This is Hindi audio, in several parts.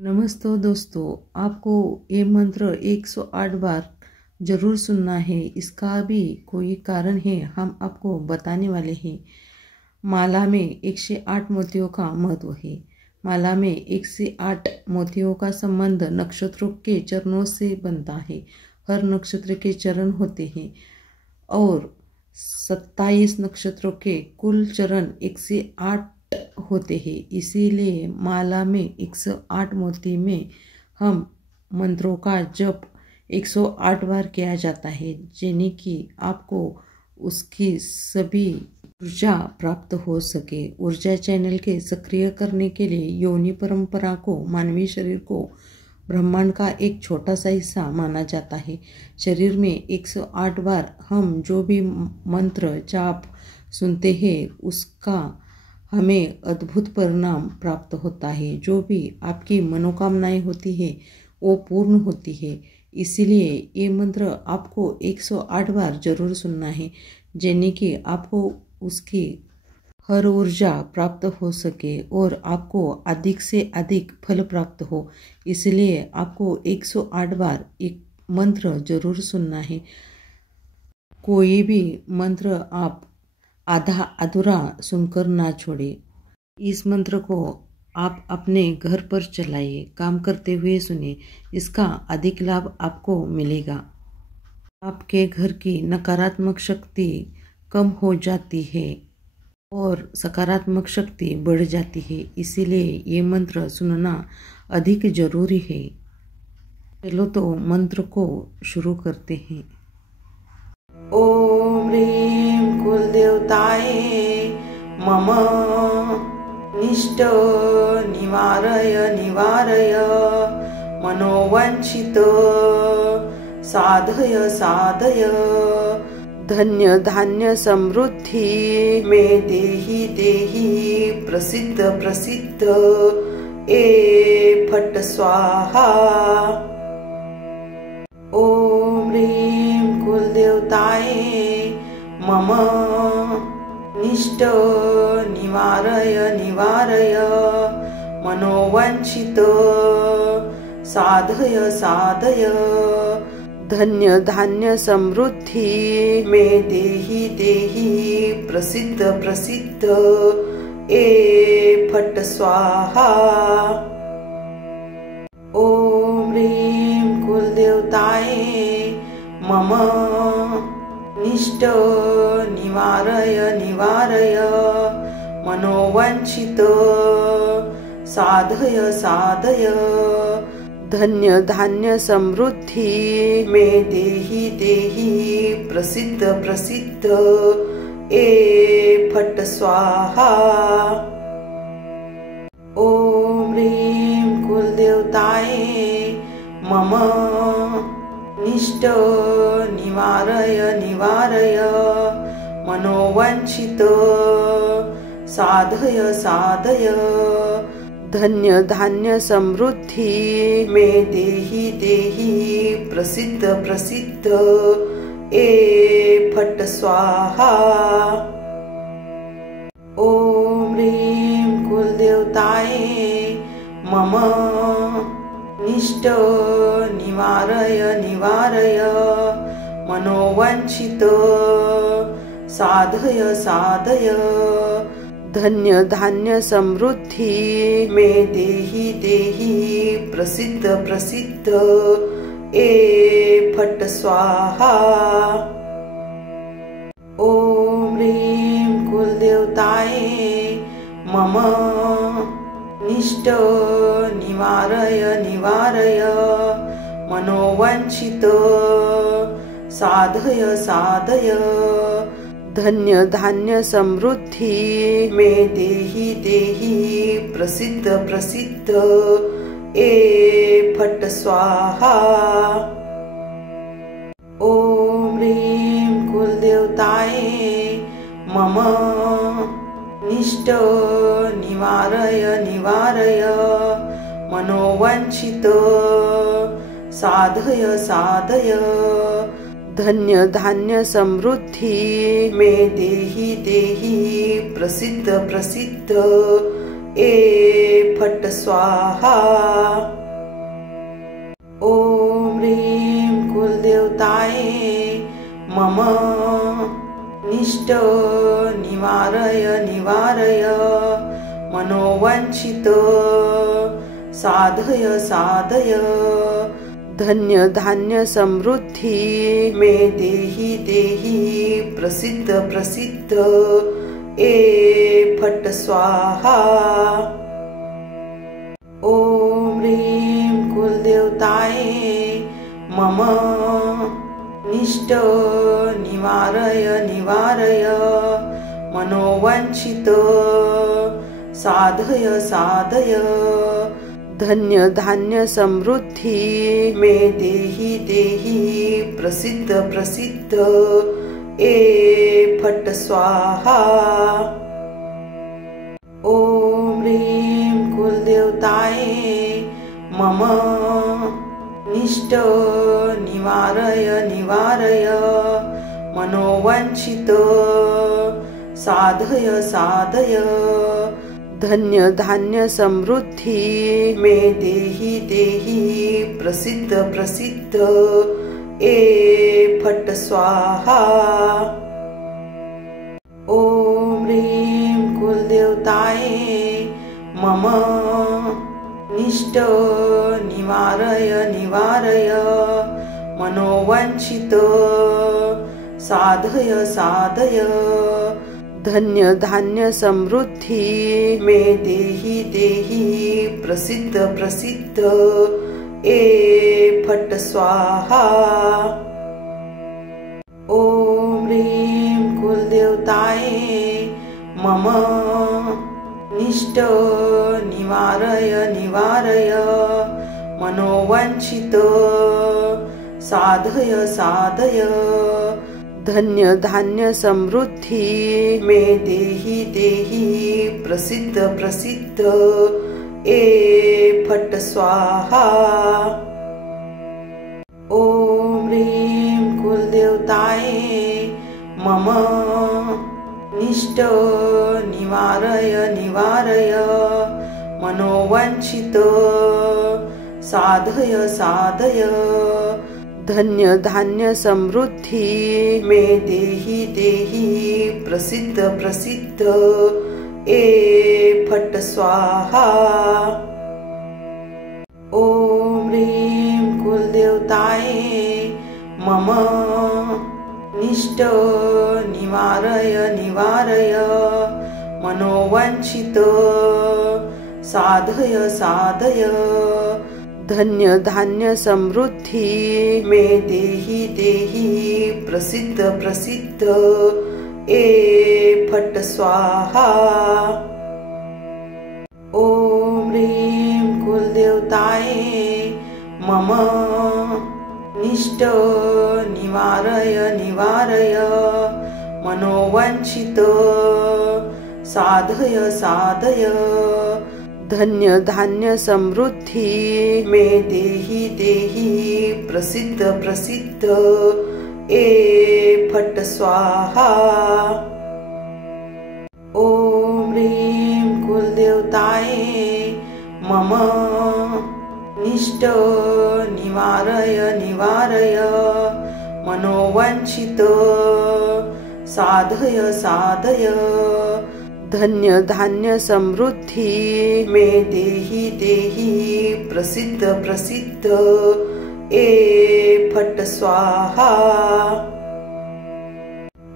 नमस्ते दोस्तों, आपको ये मंत्र 108 बार जरूर सुनना है। इसका भी कोई कारण है, हम आपको बताने वाले हैं। माला में 108 मोतियों का महत्व है। माला में 108 मोतियों का संबंध नक्षत्रों के चरणों से बनता है। हर नक्षत्र के चरण होते हैं और 27 नक्षत्रों के कुल चरण 108 होते हैं। इसीलिए माला में 108 मोती में हम मंत्रों का जप 108 बार किया जाता है, जिन्हें कि आपको उसकी सभी ऊर्जा प्राप्त हो सके। ऊर्जा चैनल के सक्रिय करने के लिए योनि परंपरा को मानवीय शरीर को ब्रह्मांड का एक छोटा सा हिस्सा माना जाता है। शरीर में 108 बार हम जो भी मंत्र जाप सुनते हैं, उसका हमें अद्भुत परिणाम प्राप्त होता है। जो भी आपकी मनोकामनाएं होती है वो पूर्ण होती है। इसीलिए ये मंत्र आपको 108 बार जरूर सुनना है, जिन्हें कि आपको उसकी हर ऊर्जा प्राप्त हो सके और आपको अधिक से अधिक फल प्राप्त हो। इसलिए आपको 108 बार एक मंत्र जरूर सुनना है। कोई भी मंत्र आप आधा अधूरा सुनकर ना छोड़े। इस मंत्र को आप अपने घर पर चलाइए, काम करते हुए सुनिए। इसका अधिक लाभ आपको मिलेगा। आपके घर की नकारात्मक शक्ति कम हो जाती है और सकारात्मक शक्ति बढ़ जाती है। इसीलिए ये मंत्र सुनना अधिक जरूरी है। चलो तो मंत्र को शुरू करते हैं। ओम ह्रीं कुलदेवताय मम निष्ट निवारय निवारय मनोवांछित साधय साधय धन्य धान्य समृद्धि में देहि देहि प्रसिद्ध प्रसिद्ध ए फट स्वाहा। ओम ह्रीं कुलदेवताय मम निष्ट निवारय निवारय मनोवांछित साधय साधय धन्य धान्य समृद्धि में देहि देहि प्रसिद्ध प्रसिद्ध ए फट स्वाहा। ओम ह्रीं कुलदेवताय मम निष्ट निवारय निवारय मनोवांछित साधय साधय धन्य धान्य समृद्धि में देहि देहि प्रसिद्ध प्रसिद्ध ए फट स्वाहा। ओम ह्रीं कुलदेवताय मम निष्ट निवारय निवारय मनोवांछित साधय साधय धन्य धान्य समृद्धि में देहि देहि प्रसिद्ध प्रसिद्ध ए फट स्वाहा। ओम ह्रीं कुलदेवताय मम निष्ट निवारय निवारय मनोवांछित साधय साधय धन्य धान्य समृद्धि में देहि देहि प्रसिद्ध प्रसिद्ध ए फट स्वाहा। ओम ह्रीं कुलदेवताय मम निष्ट निवारय निवारय मनोवांछित साधय साधय धन्य धान्य समृद्धि में देहि देहि प्रसिद्ध प्रसिद्ध ए फट स्वाहा। ओम ह्रीं कुलदेवताय मम निष्ट निवारय निवारय मनोवांछित साधय साधय धन्य धान्य समृद्धि में देहि देहि प्रसिद्ध प्रसिद्ध ए फट स्वाहा। मम निष्ट निवारय निवारय मनोवांछित साधय साधय धन्य धान्य समृद्धी मे देहि देहि प्रसिद्ध प्रसिद्ध ए फट स्वाहा। ओम ह्रीं कुलदेवताय मम निष्ट निवारय निवारय मनोवांछित साधय साधय धन्य धान्य समृद्धी मे देहि देहि प्रसिद्ध प्रसिद्ध ए फट स्वाहा। ओम ह्रीं कुलदेवताय मम निष्ट निवारय निवारय मनोवांछित साधय साधय धन्य धान्य समृद्धी मे देहि देहि प्रसिद्ध प्रसिद्ध ए फट स्वाहा। ओम ह्रीं कुलदेवताय मम निष्ट निवारय निवारय मनोवांछित साधय साधय धन्य धान्य समृद्धी मे देहि देहि प्रसिद्ध प्रसिद्ध ए फट स्वाहा। ओम ह्रीं कुलदेवताय मम निष्ट निवारय निवारय मनोवांछित साधय साधय धन्य धान्य समृद्धी मे देहि देहि प्रसिद्ध प्रसिद्ध ए फट स्वाहा। ओम ह्रीं कुलदेवताय मम निष्ट निवारय निवारय मनोवांछित साधय साधय धन्य धान्य समृद्धी मे देहि देहि प्रसिद्ध प्रसिद्ध ए फट स्वाहा। ओम ह्रीं कुलदेवताय मम निष्ट निवारय निवारय मनोवांछित साधय साधय धन्य धान्य समृद्धी मे देहि देहि प्रसिद्ध प्रसिद्ध ए फट स्वाहा। ओम ह्रीं कुलदेवताय मम निष्ट निवारय निवारय मनोवांछित साधय साधय धन्य धान्य समृद्धी मे देहि देहि प्रसिद्ध प्रसिद्ध ए फट स्वाहा। ओम ह्रीं कुलदेवताय मम निष्ट निवारय निवारय मनोवांछित साधय साधय धन्य धान्य समृद्धी मे देहि देहि प्रसिद्ध प्रसिद्ध ए फट स्वाहा।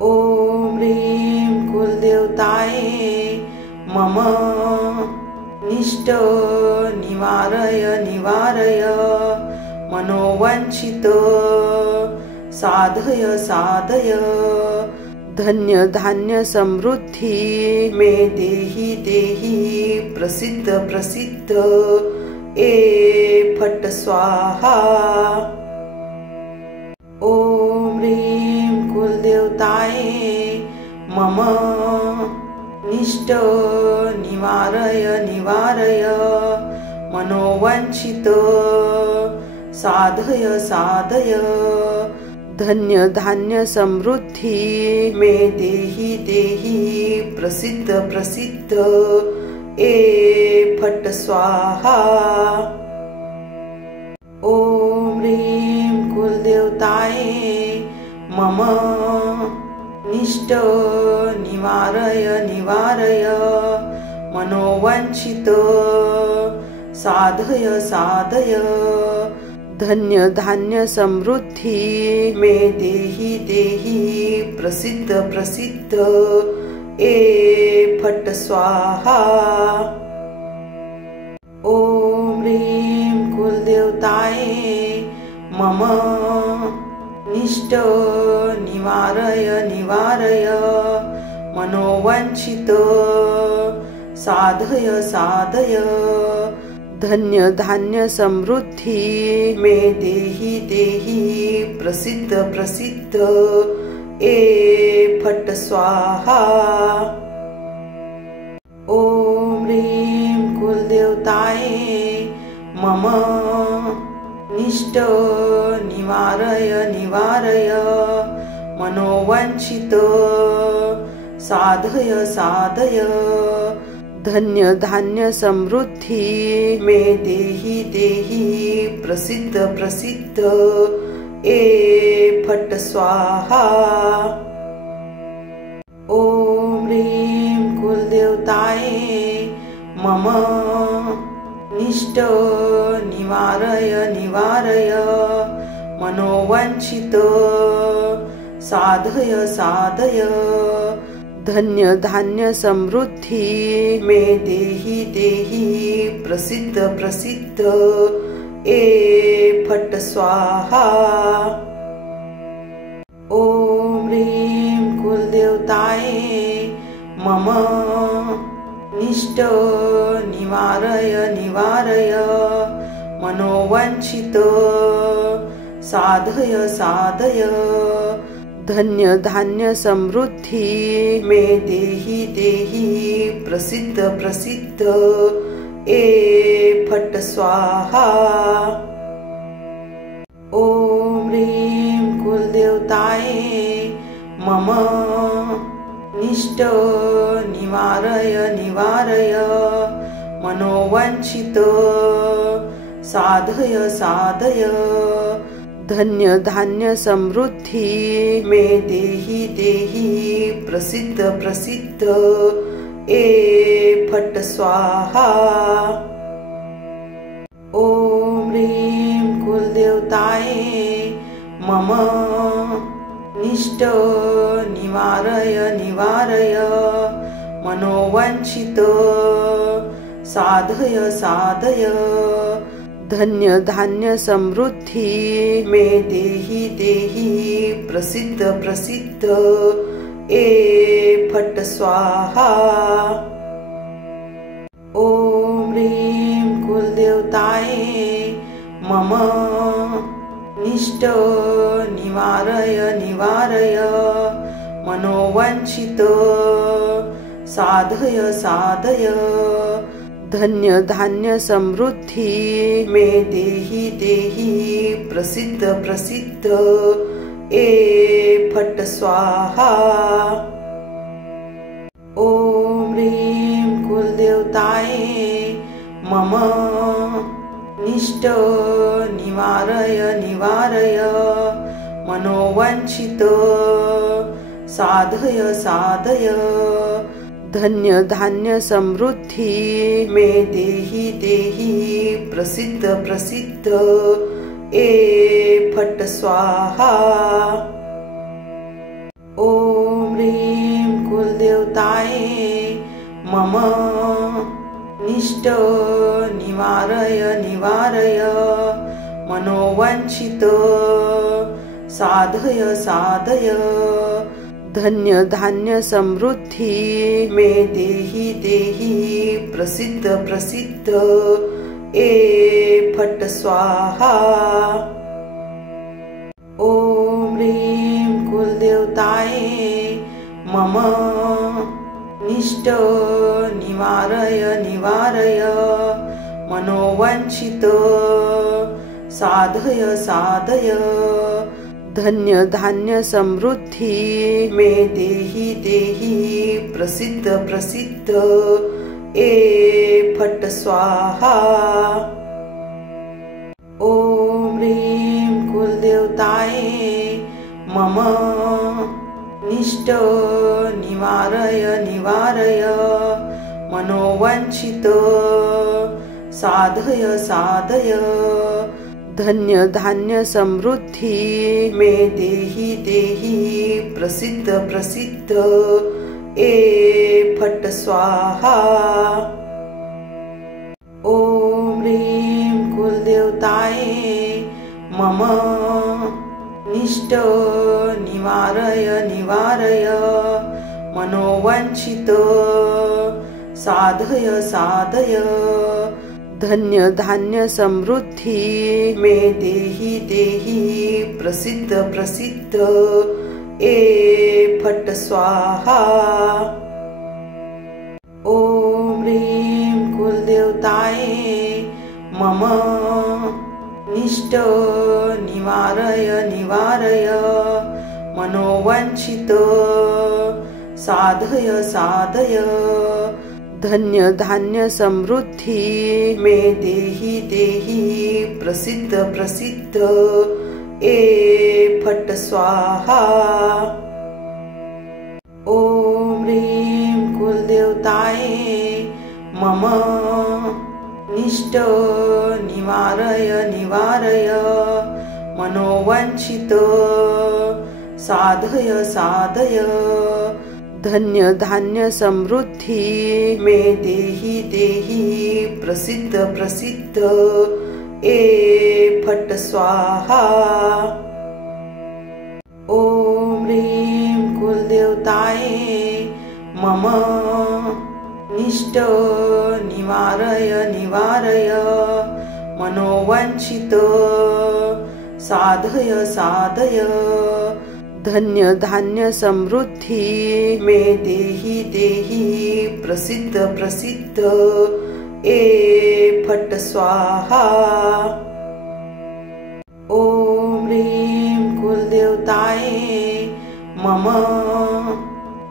ओम ह्रीं कुलदेवताय मम निष्ट निवारय निवारय मनोवांछित साधय साधय धन्य धान्य समृद्धी मे देहि देहि प्रसिद्ध प्रसिद्ध ए फट स्वाहा। ओम ह्रीं कुलदेवताय मम निष्ट निवारय निवारय मनोवांछित साधय साधय धन्य धान्य समृद्धी मे देहि देहि प्रसिद्ध प्रसिद्ध ए फट स्वाहा। ओम ह्रीं कुलदेवताय मम निष्ट निवारय निवारय मनोवांछित साधय साधय धन्य धान्य समृद्धि मे देहि देहि प्रसिद्ध प्रसिद्ध ए फट स्वाहा। ओम ह्रीं कुलदेवताये मम निष्ट निवारय निवारय मनोवांछित साधय साधय धन्य धान्य समृद्धि मे देहि देहि प्रसिद्ध प्रसिद्ध ए फट स्वाहा। ओम ह्रीं कुलदेवताये मम निष्ट निवारय निवारय मनोवांछित साधय साधय धन्य धान्य समृद्धि मे देहि देहि प्रसिद्ध प्रसिद्ध ए फट स्वाहा। ओम ह्रीं कुलदेवताये मम निष्ट निवारय निवारय मनोवांछित साधय साधय धन्य धान्य समृद्धि मे देहि देहि प्रसिद्ध प्रसिद्ध ए फट स्वाहा। ओम ह्रीं कुलदेवताये मम निष्ट निवारय निवारय मनोवांछित साधय साधय धन्य धान्य समृद्धि मे देहि देहि प्रसिद्ध प्रसिद्ध ए फट स्वाहा। ओम ह्रीं कुलदेवताये मम निष्ट निवारय निवारय मनोवांछित साधय साधय धन्य धान्य समृद्धि मे देहि देहि प्रसिद्ध प्रसिद्ध ए फट स्वाहा। ओम ह्रीं कुलदेवताये मम निष्ट निवारय निवारय मनोवांछित साधय साधय धन्य धान्य समृद्धि मे देहि देहि प्रसिद्ध प्रसिद्ध ए फट स्वाहा। ओम ह्रीं कुलदेवताये मम निष्ट निवारय निवारय मनोवांछित साधय साधय धन्य धान्य समृद्धि मे देहि देहि प्रसिद्ध प्रसिद्ध ए फट स्वाहा। ओम ह्रीं कुलदेवताये मम निष्ट निवारय निवारय मनोवांछित साधय साधय धन्य धान्य समृद्धि मे देहि देहि प्रसिद्ध प्रसिद्ध ए फट स्वाहा। ओम ह्रीं कुलदेवताये मम निष्ट निवारय निवारय मनोवांछित साधय साधय धन्य धान्य समृद्धि मे देहि देहि प्रसिद्ध प्रसिद्ध ए फट स्वाहा। ओम ह्रीं कुलदेवताये मम निष्ट निवारय निवारय मनोवांछित साधय साधय धन्य धान्य समृद्धि मे देहि देहि प्रसिद्ध प्रसिद्ध ए फट स्वाहा। ओम ह्रीं कुलदेवताये मम निष्ट निवारय निवारय मनोवांछित साधय साधय धन्य धान्य समृद्धि मे देहि देहि प्रसिद्ध प्रसिद्ध ए फट स्वाहा। ओम ह्रीं कुलदेवताये मम निष्ट निवारय निवारय मनोवांछित साधय साधय धन्य धान्य समृद्धि मे देहि देहि प्रसिद्ध प्रसिद्ध ए फट स्वाहा। ओम ह्रीं कुलदेवताये मम निष्ट निवारय निवारय मनोवांछित साधय साधय धन्य धान्य समृद्धि मे देहि देहि प्रसिद्ध प्रसिद्ध ए फट स्वाहा। ओम ह्रीं कुलदेवताये मम निष्ट निवारय निवारय मनोवांछित साधय साधय धन्य धान्य समृद्धि मे देहि देहि प्रसिद्ध प्रसिद्ध ए फट स्वाहा। ओम ह्रीं कुलदेवताये मम निष्ट निवारय निवारय मनोवांछित साधय साधय धन्य धान्य समृद्धि मे देहि देहि प्रसिद्ध प्रसिद्ध ए फट स्वाहा। ओम ह्रीं कुलदेवताये मम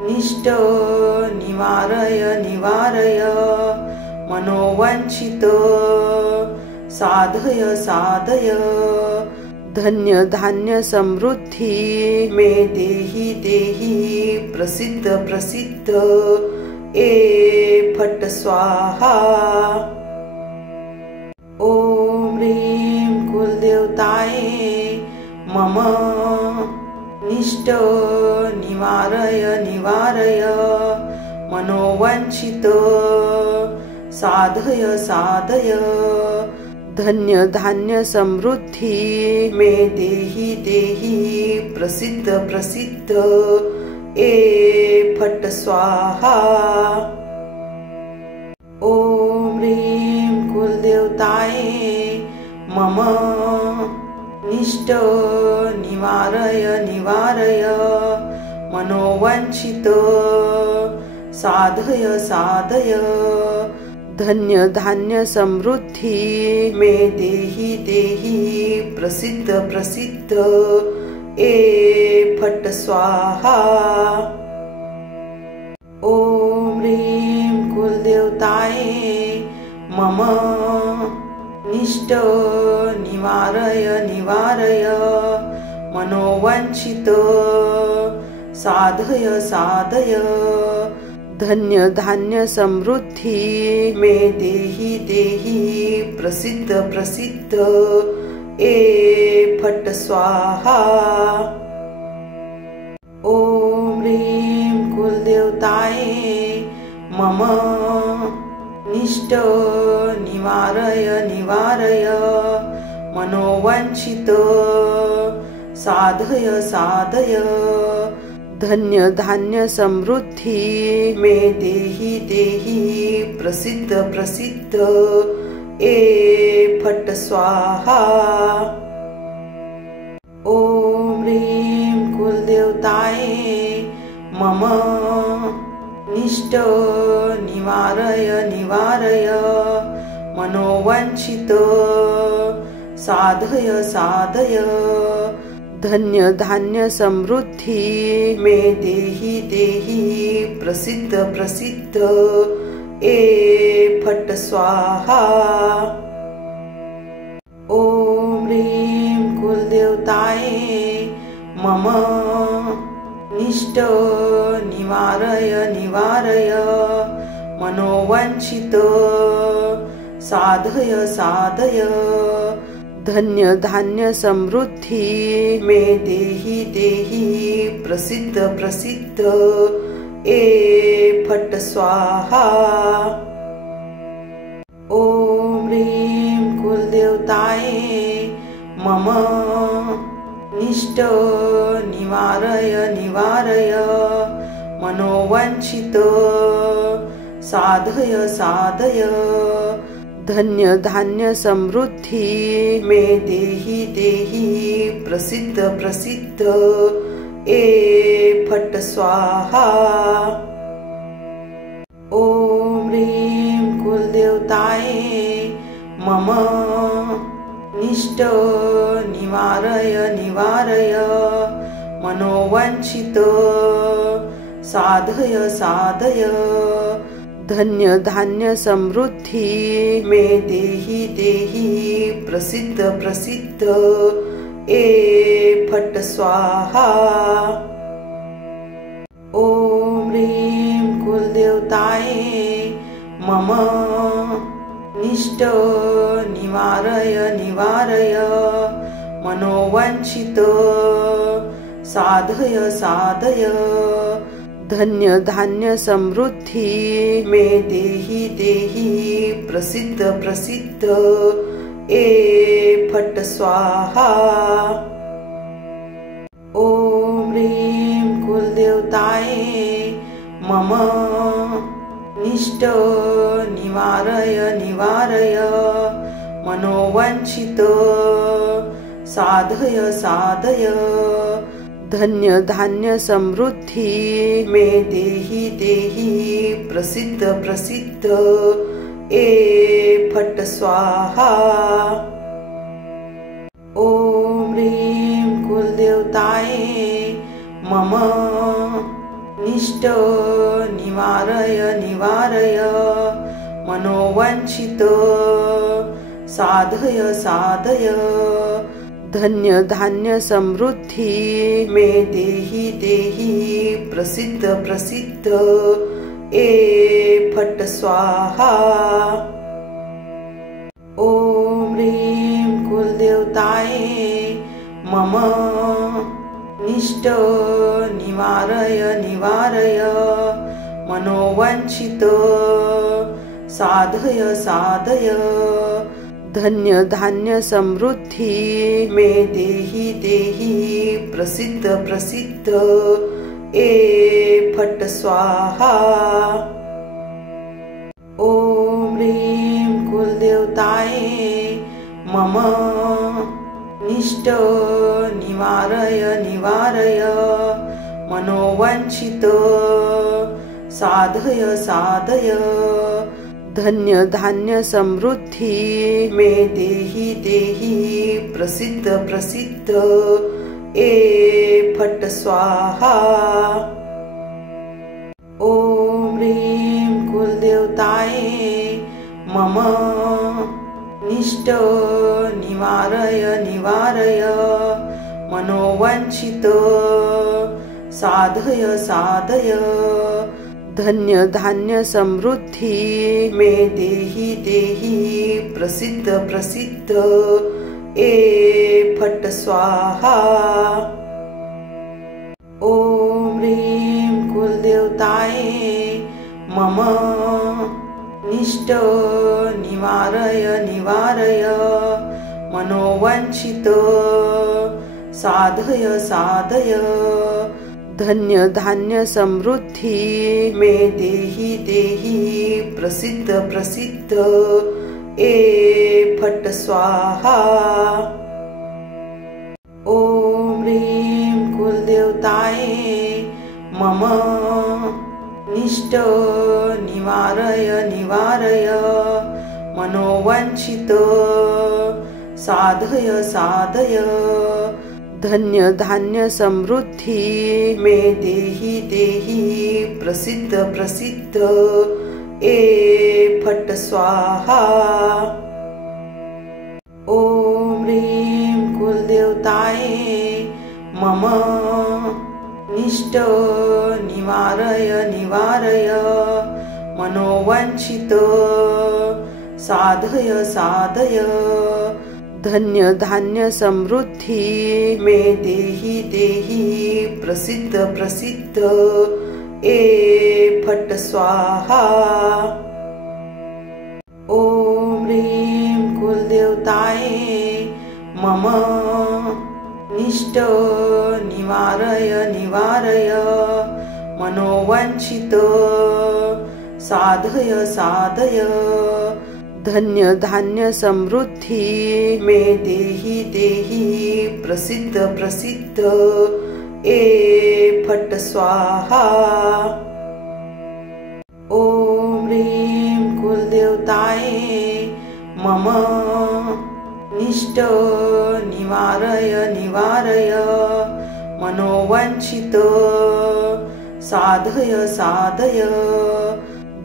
निष्ट निवारय निवारय मनोवांछित साधय साधय धन्य धान्य समृद्धि मे देहि देहि प्रसिद्ध प्रसिद्ध ए फट स्वाहा। ओम ह्रीं कुलदेवताये मम निष्ट निवारय निवारय मनोवांछित साधय साधय धन्य धान्य समृद्धि मे देहि देहि प्रसिद्ध प्रसिद्ध ए फट स्वाहा। ओम ह्रीं कुलदेवताये मम निष्ट निवारय निवारय मनोवांछित साधय साधय धन्य धान्य समृद्धि मे देहि देहि प्रसिद्ध प्रसिद्ध ए फट स्वाहा। ओम ह्रीं कुलदेवताये मम निष्ट निवारय निवारय मनोवांछित साधय साधय धन्य धान्य समृद्धि मे देहि देहि प्रसिद्ध प्रसिद्ध ए फट स्वाहा। ओम ह्रीं कुलदेवताये मम निष्ट निवारय निवारय मनोवांछित साधय साधय धन्य धान्य समृद्धि मे देहि देहि प्रसिद्ध प्रसिद्ध ए फट स्वाहा। ओम ह्रीं कुलदेवताये मम निष्ट निवारय निवारय मनोवांछित साधय साधय धन्य धान्य समृद्धि मे देहि देहि प्रसिद्ध प्रसिद्ध ए फट स्वाहा। ओम ह्रीं कुलदेवताये मम निष्ट निवारय निवारय मनोवांछित साधय साधय धन्य धान्य समृद्धि मे देहि देहि प्रसिद्ध प्रसिद्ध ए फट स्वाहा। ओम ह्रीं कुलदेवताय मम निष्ट निवारय निवारय मनोवांछित साधय साधय धन्य धान्य समृद्धि मे देहि देहि प्रसिद्ध प्रसिद्ध ए फट स्वाहा। ओम ह्रीं कुलदेवताय मम निष्ट निवारय निवारय मनोवांछित साधय साधय धन्य धान्य समृद्धि मे देहि देहि प्रसिद्ध प्रसिद्ध ए फट स्वाहा। ओम ह्रीं कुलदेवताय मम निष्ट निवारय निवारय मनोवांछित साधय साधय धन्य धान्य समृद्धि मे देहि देहि प्रसिद्ध प्रसिद्ध ए फट स्वाहा। ओम ह्रीं कुलदेवताय मम निष्ट निवारय निवारय मनोवांछित साधय साधय धन्य धान्य समृद्धि मे देहि देहि प्रसिद्ध प्रसिद्ध ए फट स्वाहा। ओम ह्रीं कुलदेवताय मम निष्ट निवारय निवारय मनोवांछित साधय साधय धन्य धान्य समृद्धि मे देहि देहि प्रसिद्ध प्रसिद्ध ए फट स्वाहा। ओम ह्रीं कुलदेवताय मम निष्ट निवारय निवारय मनोवांछित साधय साधय धन्य धान्य समृद्धि मे देहि देहि प्रसिद्ध प्रसिद्ध ए फट स्वाहा। ओम ह्रीं कुलदेवताय मम निष्ट निवारय निवारय मनोवांछित साधय साधय धन्य धान्य समृद्धि मे देहि देहि प्रसिद्ध प्रसिद्ध ए फट स्वाहा। ओम ह्रीं कुलदेवताय मम निष्ट निवारय निवारय मनोवांछित साधय साधय धन्य धान्य समृद्धि मे देहि देहि प्रसिद्ध प्रसिद्ध ए फट स्वाहा। ओम ह्रीं कुलदेवताय मम निष्ट निवारय निवारय मनोवांछित साधय साधय धन्य धान्य समृद्धि मे देहि देहि प्रसिद्ध प्रसिद्ध ए फट स्वाहा। ओम ह्रीं कुलदेवताय मम निष्ट निवारय निवारय मनोवांछित साधय साधय धन्य धान्य समृद्धि मे देहि देहि प्रसिद्ध प्रसिद्ध ए फट स्वाहा। ओम ह्रीं कुलदेवताय मम निष्ट निवारय निवारय मनोवांछित साधय साधय धन्य धान्य समृद्धी मे देहि देहि प्रसिद्ध प्रसिद्ध ए फट स्वाहा। ओम ह्रीं कुलदेवताय मम निष्ट निवारय निवारय मनोवांछित साधय साधय धन्य धान्य समृद्धी मे देहि देहि प्रसिद्ध प्रसिद्ध ए फट स्वाहा। ओम ह्रीं कुलदेवताय मम निष्ट निवारय निवारय मनोवांछित साधय साधय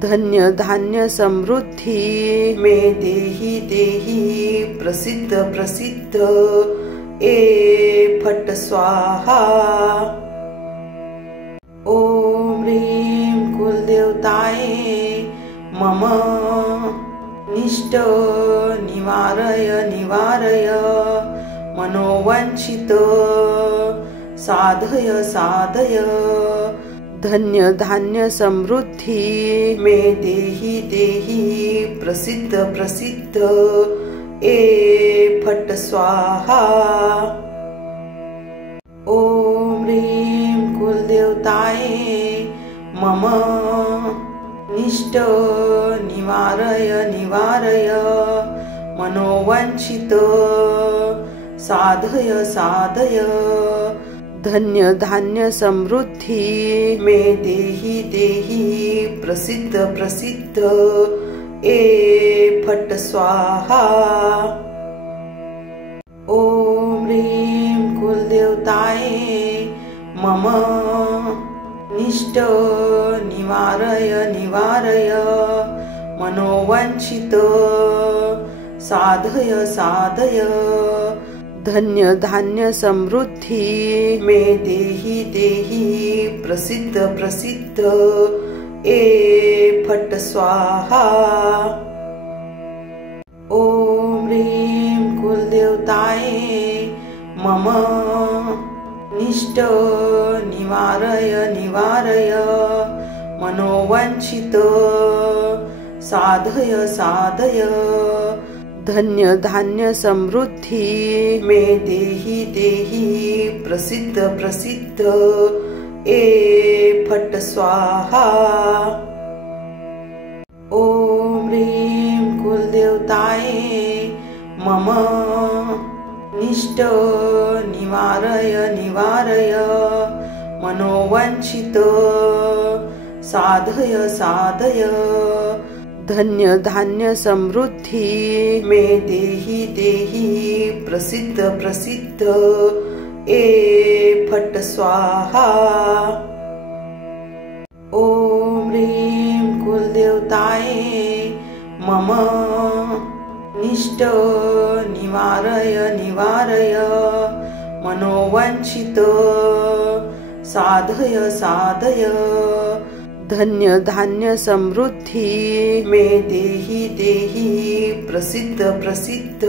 धन्य धान्य समृद्धी मे देहि देहि प्रसिद्ध प्रसिद्ध ए फट स्वाहा। ओम ह्रीं कुलदेवताय मम निष्ट निवारय निवारय मनोवांछित साधय साधय धन्य धान्य समृद्धी मे देहि देहि प्रसिद्ध प्रसिद्ध ए फट स्वाहा। ओम ह्रीं कुलदेवताय मम निष्ट निवारय निवारय मनोवांछित साधय साधय धन्य धान्य समृद्धी मे देहि देहि प्रसिद्ध प्रसिद्ध ए फट स्वाहा। ओम ह्रीं कुलदेवताय मम निष्ट निवारय निवारय मनोवांछित साधय साधय धन्य धान्य समृद्धी मे देहि देहि प्रसिद्ध प्रसिद्ध ए फट स्वाहा। ओम ह्रीं कुलदेवताय मम निष्ट निवारय निवारय मनोवांछित साधय साधय धन्य धान्य समृद्धी मे देहि देहि प्रसिद्ध प्रसिद्ध ए फट स्वाहा। ओम ह्रीं कुलदेवताय मम निष्ट निवारय निवारय मनोवांछित साधय साधय धन्य धान्य समृद्धी मे देहि देहि प्रसिद्ध प्रसिद्ध ए फट स्वाहा। ओम ह्रीं कुलदेवताय मम निष्ट निवारय निवारय मनोवांछित साधय साधय धन्य धान्य समृद्धी मे देहि देहि प्रसिद्ध प्रसिद्ध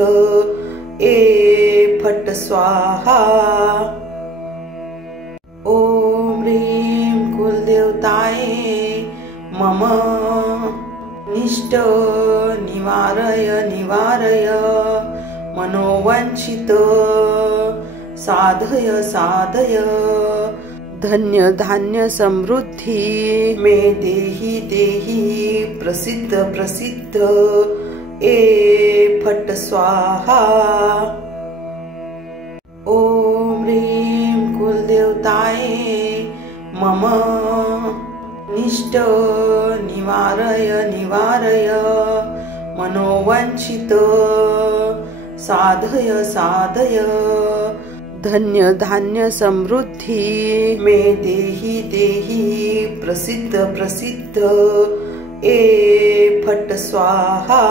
ए फट स्वाहा। ओम ह्रीं कुलदेवताय मम निष्ट निवारय निवारय मनोवांछित साधय साधय धन्य धान्य समृद्धी मे देहि देहि प्रसिद्ध प्रसिद्ध ए फट स्वाहा। ओम ह्रीं कुलदेवताय मम निष्ट निवारय निवारय मनोवांछित साधय साधय धन्य धान्य समृद्धी मे देहि देहि प्रसिद्ध प्रसिद्ध ए फट स्वाहा।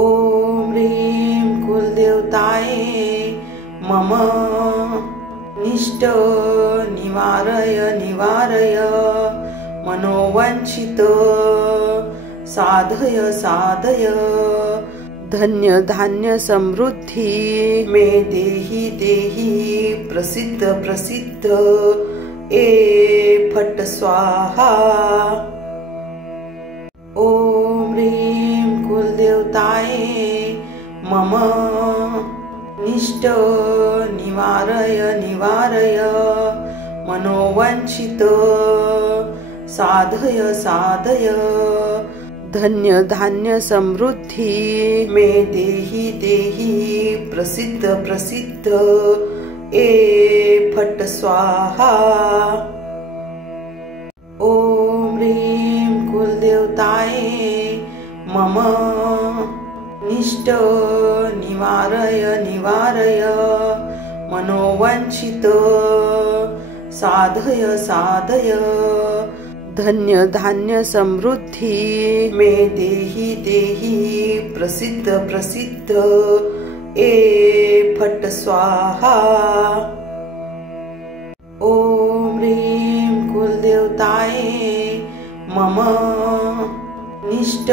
ओम ह्रीं कुलदेवताय मम निष्ट निवारय निवारय मनोवांछित साधय साधय धन्य धान्य समृद्धि मे देहि देहि प्रसिद्ध प्रसिद्ध ए फट स्वाहा। ओम ह्रीं कुलदेवताये मम निष्ट निवारय निवारय मनोवांछित साधय साधय धन्य धान्य समृद्धि मे देहि देहि प्रसिद्ध प्रसिद्ध ए फट स्वाहा। ओम ह्रीं कुलदेवताये मम निष्ट निवारय निवारय मनोवांछित साधय साधय धन्य धान्य समृद्धि मे देहि देहि प्रसिद्ध प्रसिद्ध ए फट स्वाहा। ओम ह्रीं कुलदेवताये मम निष्ट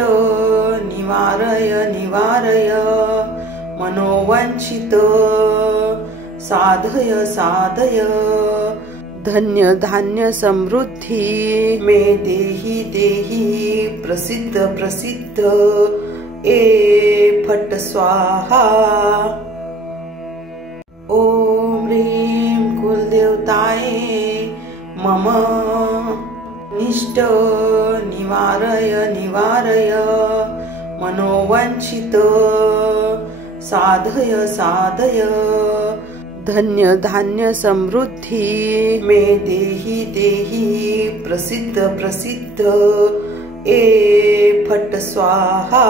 निवारय निवारय मनोवांछित साधय साधय धन्य धान्य समृद्धि मे देहि देहि प्रसिद्ध प्रसिद्ध ए फट स्वाहा। ओम ह्रीं कुलदेवताये मम निष्ट निवारय निवारय मनोवांछित साधय साधय धन्य धान्य समृद्धि मे देहि देहि प्रसिद्ध प्रसिद्ध ए फट स्वाहा।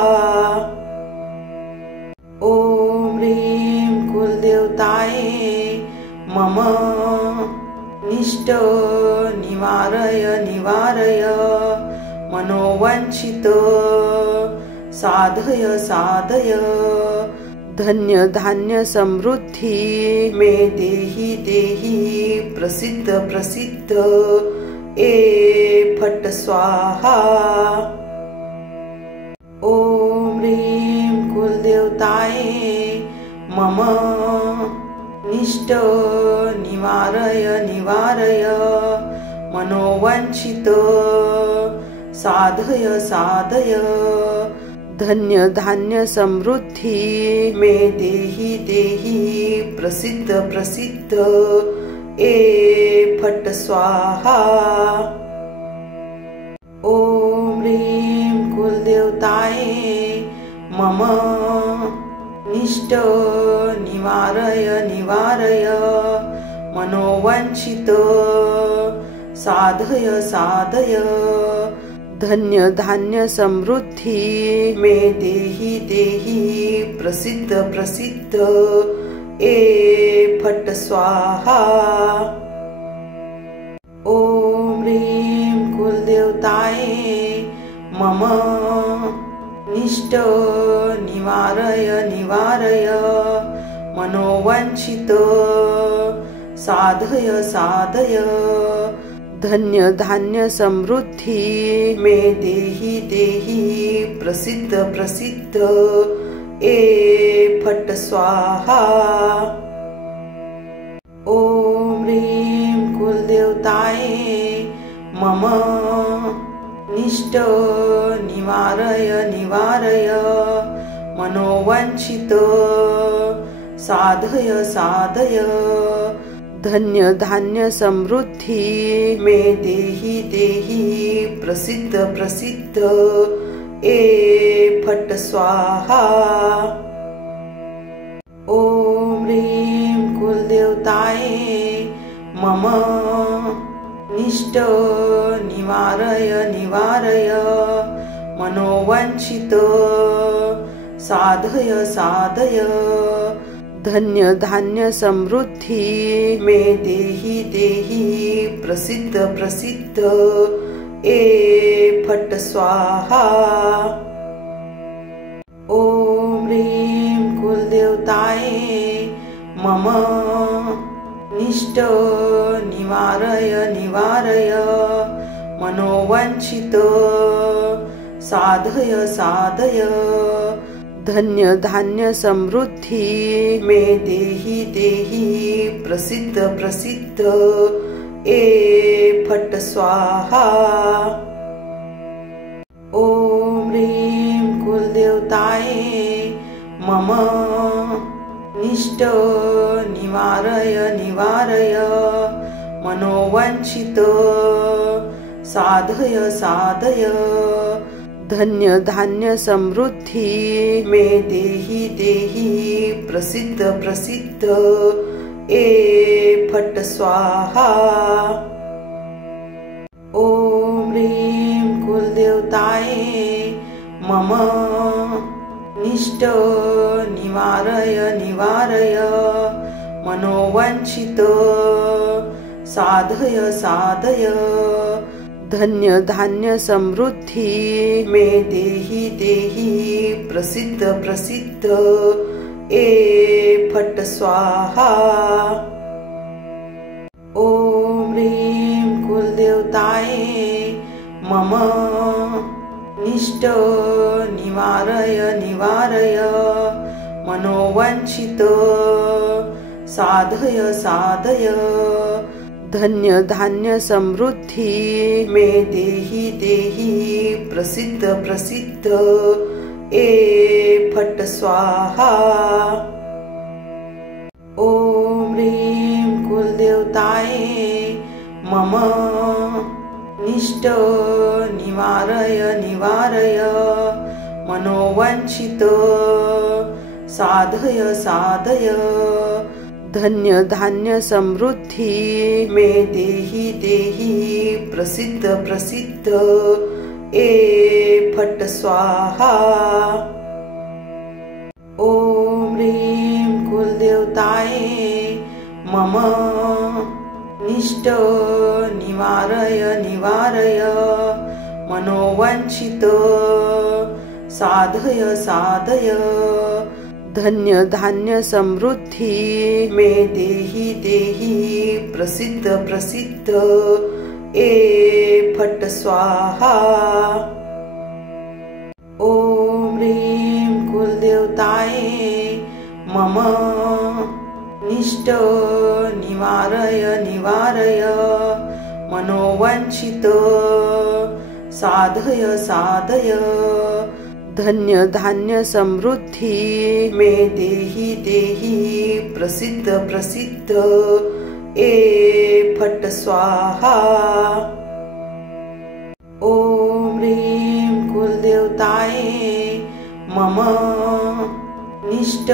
ओम ह्रीं कुलदेवताये मम निष्ट निवारय निवारय मनोवांछित साधय साधय धन्य धान्य समृद्धि मे देहि देहि प्रसिद्ध प्रसिद्ध ए फट स्वाहा। ओम ह्रीं कुलदेवताये मम निष्ट निवारय निवारय मनोवांछित साधय साधय धन्य धान्य समृद्धि मे देहि देहि प्रसिद्ध प्रसिद्ध ए फट स्वाहा। ओम ह्रीं कुलदेवताये मम निष्ट निवारय निवारय मनोवांछित साधय साधय धन्य धान्य समृद्धि मे देहि देहि प्रसिद्ध प्रसिद्ध ए फट स्वाहा। ओम ह्रीं कुलदेवताये मम निष्ट निवारय निवारय मनोवांछित साधय साधय धन्य धान्य समृद्धि मे देहि देहि प्रसिद्ध प्रसिद्ध ए फट स्वाहा। ओम ह्रीं कुलदेवताये मम निष्ट निवारय निवारय मनोवांछित साधय साधय धन्य धान्य समृद्धि मे देहि देहि प्रसिद्ध प्रसिद्ध ए फट स्वाहा। ओम ह्रीं कुलदेवताये मम निष्ट निवारय निवारय मनोवांछित साधय साधय धन्य धान्य समृद्धि मे देहि देहि प्रसिद्ध प्रसिद्ध ए फट स्वाहा। ओम ह्रीं कुलदेवताये मम निष्ट निवारय निवारय मनोवांछित साधय साधय धन्य धान्य समृद्धि मे देहि देहि प्रसिद्ध प्रसिद्ध ए फट स्वाहा। ओम ह्रीं कुलदेवताये मम निष्ट निवारय निवारय मनोवांछित साधय साधय धन्य धान्य समृद्धि मे देहि देहि प्रसिद्ध प्रसिद्ध ए फट स्वाहा। ओम ह्रीं कुलदेवताये मम निष्ट निवारय निवारय मनोवांछित साधय साधय धन्य धान्य समृद्धि मे देहि देहि प्रसिद्ध प्रसिद्ध ए फट स्वाहा। ओम ह्रीं कुलदेवताये मम निष्ट निवारय निवारय मनोवांछित साधय साधय धन्य धान्य समृद्धि मे देहि देहि प्रसिद्ध प्रसिद्ध ए फट स्वाहा। ओम ह्रीं कुलदेवताये मम निष्ट निवारय निवारय मनोवांछित साधय साधय धन्य धान्य समृद्धि मे देहि देहि प्रसिद्ध प्रसिद्ध ए फट स्वाहा। ओम ह्रीं कुलदेवताये मम निष्ट निवारय निवारय मनोवांछित साधय साधय धन्य धान्य समृद्धि मे देहि देहि प्रसिद्ध प्रसिद्ध ए फट स्वाहा। ओम ह्रीं कुलदेवताये मम निष्ट निवारय निवारय मनोवांछित साधय साधय धन्य धान्य समृद्धि मे देहि देहि प्रसिद्ध प्रसिद्ध ए फट स्वाहा। ओम ह्रीं कुलदेवताये मम निष्ट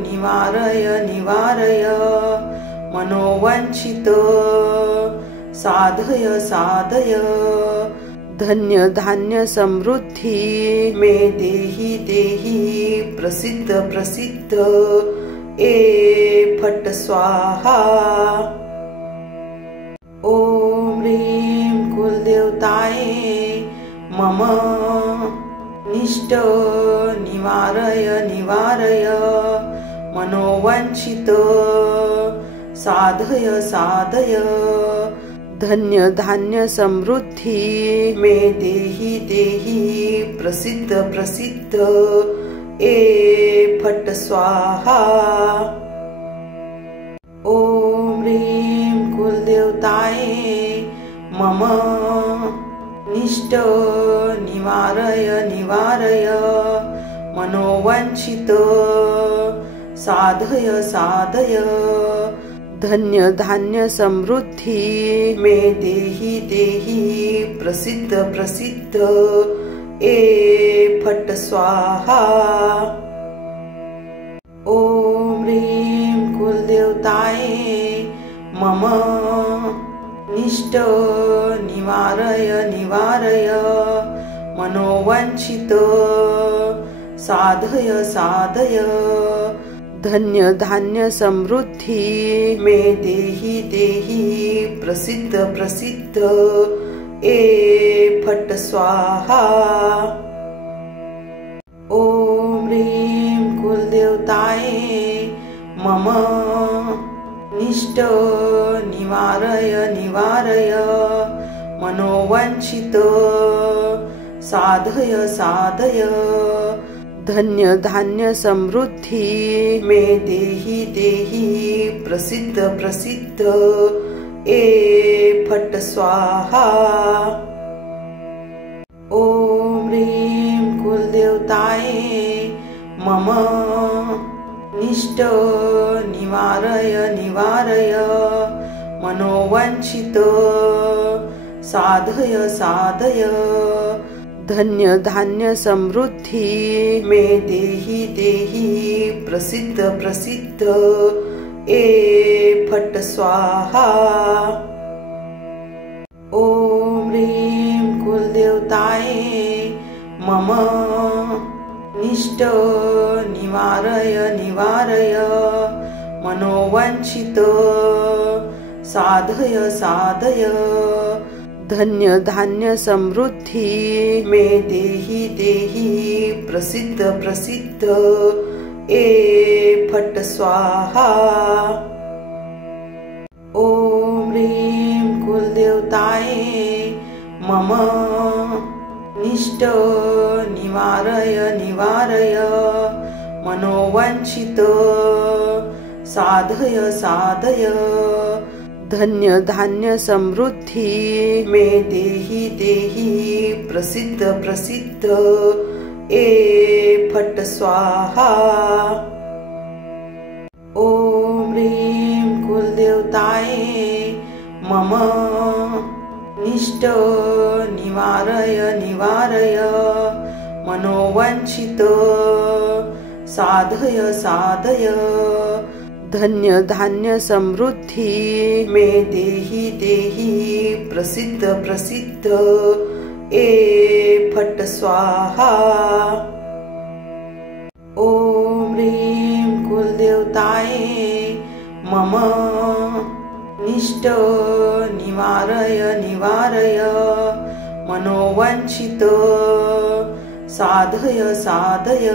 निवारय निवारय मनोवांछित साधय साधय धन्य धान्य समृद्धि मे देहि देहि प्रसिद्ध प्रसिद्ध ए फट स्वाहा। ओम ह्रीं कुलदेवताये मम निष्ट निवारय निवारय मनोवांछित साधय साधय धन्य धान्य समृद्धि मे देहि देहि प्रसिद्ध प्रसिद्ध ए फट स्वाहा। ओम ह्रीं कुलदेवताये मम निष्ट निवारय निवारय मनोवांछित साधय साधय धन्य धान्य समृद्धि मे देहि देहि प्रसिद्ध प्रसिद्ध ए फट स्वाहा। ओम ह्रीं कुलदेवताये मम निष्ट निवारय निवारय मनोवांछित साधय साधय धन्य धान्य समृद्धि मे देहि देहि प्रसिद्ध प्रसिद्ध ए फट स्वाहा। ओम ह्रीं कुलदेवताये मम निष्ट निवारय निवारय मनोवांछित साधय साधय धन्य धान्य समृद्धि मे देहि देहि प्रसिद्ध प्रसिद्ध ए फट स्वाहा। ओम ह्रीं कुलदेवताय मम निष्ट निवारय निवारय मनोवांछित साधय साधय धन्य धान्य समृद्धि मे देहि देहि प्रसिद्ध प्रसिद्ध ए फट स्वाहा। ओम ह्रीं कुलदेवताय मम निष्ट निवारय निवारय मनोवांछित साधय साधय धन्य धान्य समृद्धि मे देहि देहि प्रसिद्ध प्रसिद्ध ए फट स्वाहा। ओम ह्रीं कुलदेवताय मम निष्ट निवारय निवारय मनोवांछित साधय साधय धन्य धान्य समृद्धि मे देहि देहि प्रसिद्ध प्रसिद्ध ए फट स्वाहा। ओम ह्रीं कुलदेवताय मम निष्ट निवारय निवारय मनोवांछित साधय साधय धन्य धान्य समृद्धि मे देहि देहि प्रसिद्ध प्रसिद्ध ए फट स्वाहा। ओम ह्रीं कुलदेवताय मम निष्ट निवारय निवारय मनोवांछित साधय साधय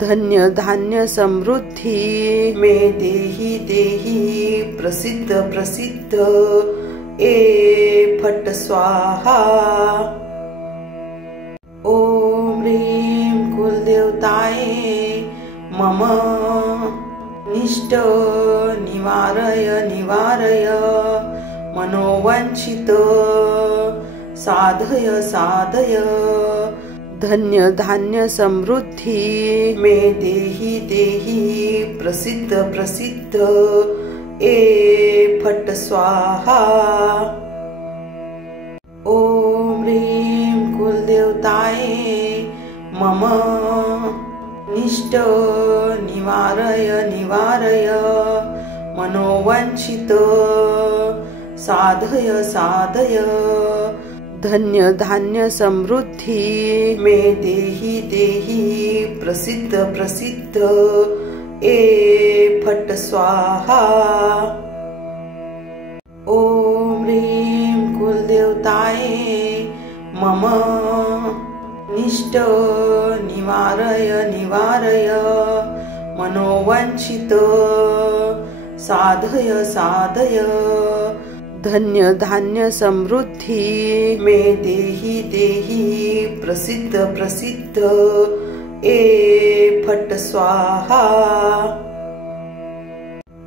धन्य धान्य समृद्धि मे देहि देहि प्रसिद्ध प्रसिद्ध ए फट स्वाहा। ओम ह्रीं कुलदेवताय मम निष्ट निवारय निवारय मनोवांछित साधय साधय धन्य धान्य समृद्धि मे देहि देहि प्रसिद्ध प्रसिद्ध ए फट स्वाहा। ओम ह्रीं कुलदेवताय मम निष्ट निवारय निवारय मनोवांछित साधय साधय धन्य धान्य समृद्धि मे देहि देहि प्रसिद्ध प्रसिद्ध ए फट स्वाहा। ओम ह्रीं कुलदेवताय मम निष्ट निवारय निवारय मनोवांछित साधय साधय धन्य धान्य समृद्धि मे देहि देहि प्रसिद्ध प्रसिद्ध ए फट स्वाहा।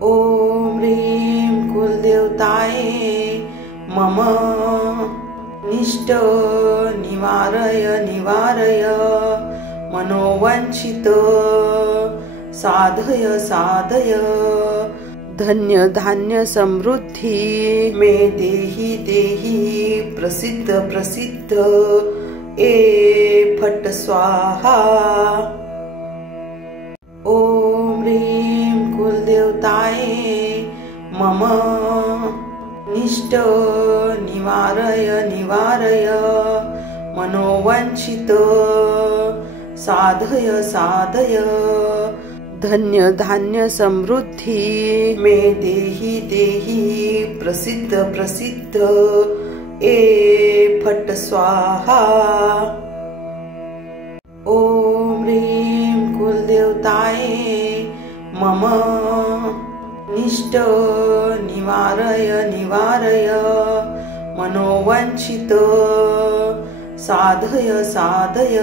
ओम ह्रीं कुलदेवताय मम निष्ट निवारय निवारय मनोवांछित साधय साधय धन्य धान्य समृद्धि मे देहि देहि प्रसिद्ध प्रसिद्ध ए फट स्वाहा। ओम ह्रीं कुलदेवताय मम निष्ट निवारय निवारय मनोवांछित साधय साधय धन्य धान्य समृद्धि मे देहि देहि प्रसिद्ध प्रसिद्ध ए फट स्वाहा। ओम ह्रीं कुलदेवताय मम निष्ट निवारय निवारय मनोवांछित साधय साधय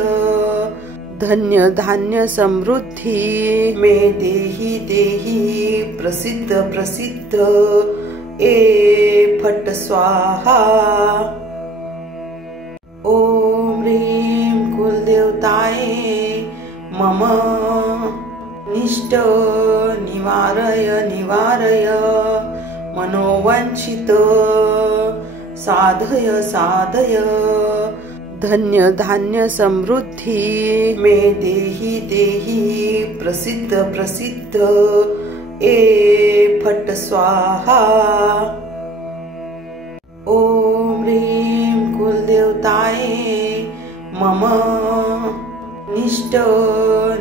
धन्य धान्य समृद्धि मे देहि देहि प्रसिद्ध प्रसिद्ध ए फट स्वाहा। ओम ह्रीं कुलदेवताय मम निष्ट निवारय निवारय मनोवांछित साधय साधय धन्य धान्य समृद्धि मे देहि देहि प्रसिद्ध प्रसिद्ध ए फट स्वाहा। ओम ह्रीं कुलदेवताय मम निष्ट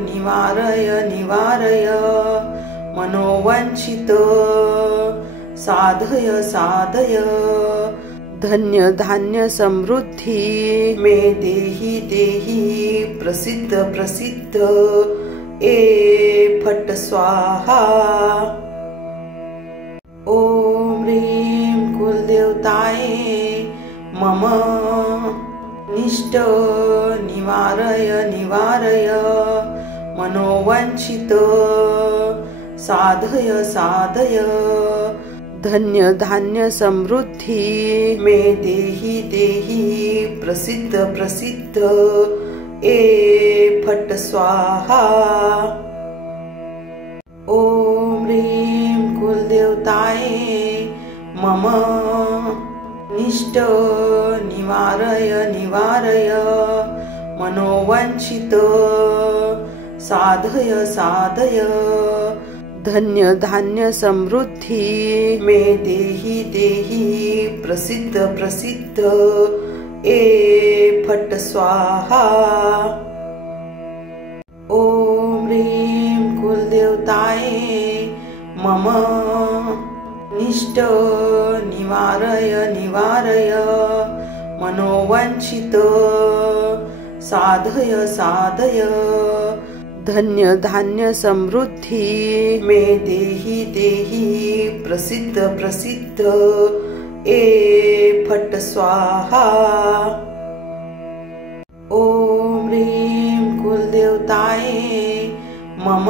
निवारय निवारय मनोवांछित साधय साधय धन्य धान्य समृद्धि मे देहि देहि प्रसिद्ध प्रसिद्ध ए फट स्वाहा। ओम ह्रीं कुलदेवताय मम निष्ट निवारय निवारय मनोवांछित साधय साधय धन्य धान्य समृद्धि मे देहि देहि प्रसिद्ध प्रसिद्ध ए फट स्वाहा। ओम ह्रीं कुलदेवताय मम निष्ट निवारय निवारय मनोवांछित साधय साधय धन्य धान्य समृद्धि मे देहि देहि प्रसिद्ध प्रसिद्ध ए फट स्वाहा। ओम ह्रीं कुलदेवताय मम निष्ट निवारय निवारय मनोवांछित साधय साधय धन्य धान्य समृद्धि मे देहि देहि प्रसिद्ध प्रसिद्ध ए फट स्वाहा। ओम ह्रीं कुलदेवताय मम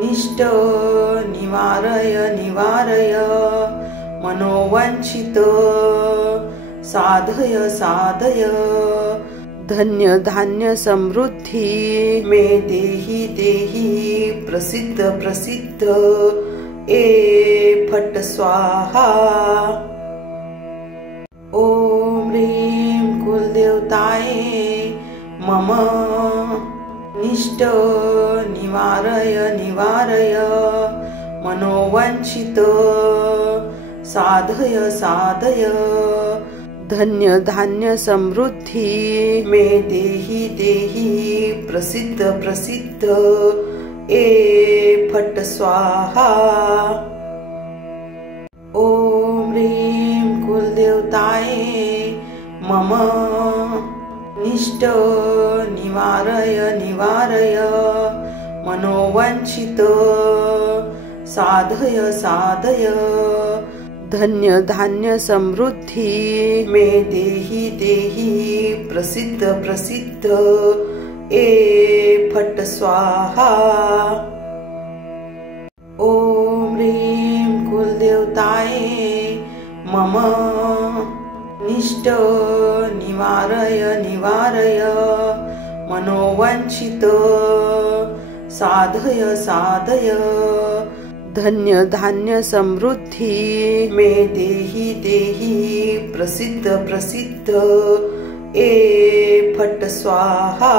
निष्ट निवारय निवारय मनोवांछित साधय साधय धन्य धान्य समृद्धि मे देहि देहि प्रसिद्ध प्रसिद्ध ए फट स्वाहा। ओम ह्रीं कुलदेवताय मम निष्ट निवारय निवारय मनोवांछित साधय साधय धन्य धान्य समृद्धि मे देहि देहि प्रसिद्ध प्रसिद्ध ए फट स्वाहा। ओम ह्रीं कुलदेवताय मम निष्ट निवारय निवारय मनोवांछित साधय साधय धन्य धान्य समृद्धि मे देहि देहि प्रसिद्ध प्रसिद्ध ए फट स्वाहा। ओम ह्रीं कुलदेवताय मम निष्ट निवारय निवारय मनोवांछित साधय साधय धन्य धान्य समृद्धि मे देहि देहि प्रसिद्ध प्रसिद्ध ए फट स्वाहा।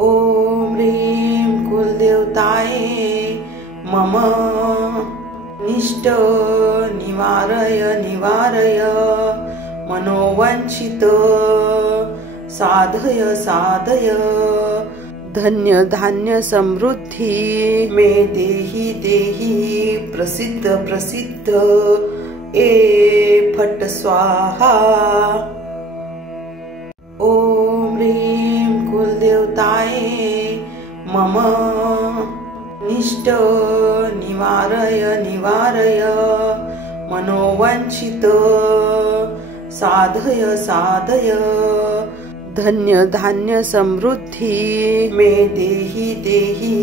ओम ह्रीं कुलदेवताय मम निष्ट निवारय निवारय मनोवांछित साधय साधय धन्य धान्य समृद्धि मे देहि देहि प्रसिद्ध प्रसिद्ध ए फट स्वाहा। ओम ह्रीं कुलदेवताय मम निष्ट निवारय निवारय मनोवांछित साधय साधय धन्य धान्य समृद्धि मे देहि देहि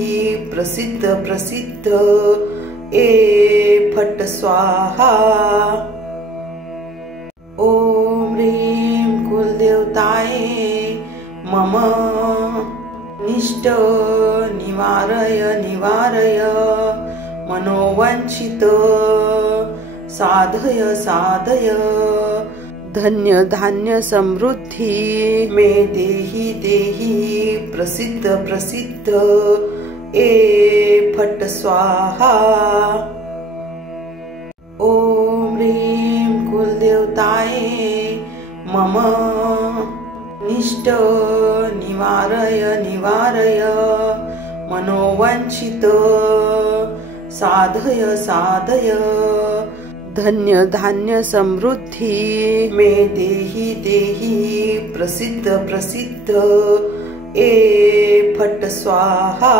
प्रसिद्ध प्रसिद्ध ए फट स्वाहा। ओम ह्रीं कुलदेवताय मम निष्ट निवारय निवारय मनोवांछित साधय साधय धन्य धान्य समृद्धि मे देहि देहि प्रसिद्ध प्रसिद्ध ए फट स्वाहा। ओम ह्रीं कुलदेवताय मम निष्ट निवारय निवारय मनोवांछित साधय साधय धन्य धान्य समृद्धि मे देहि देहि प्रसिद्ध प्रसिद्ध ए फट स्वाहा।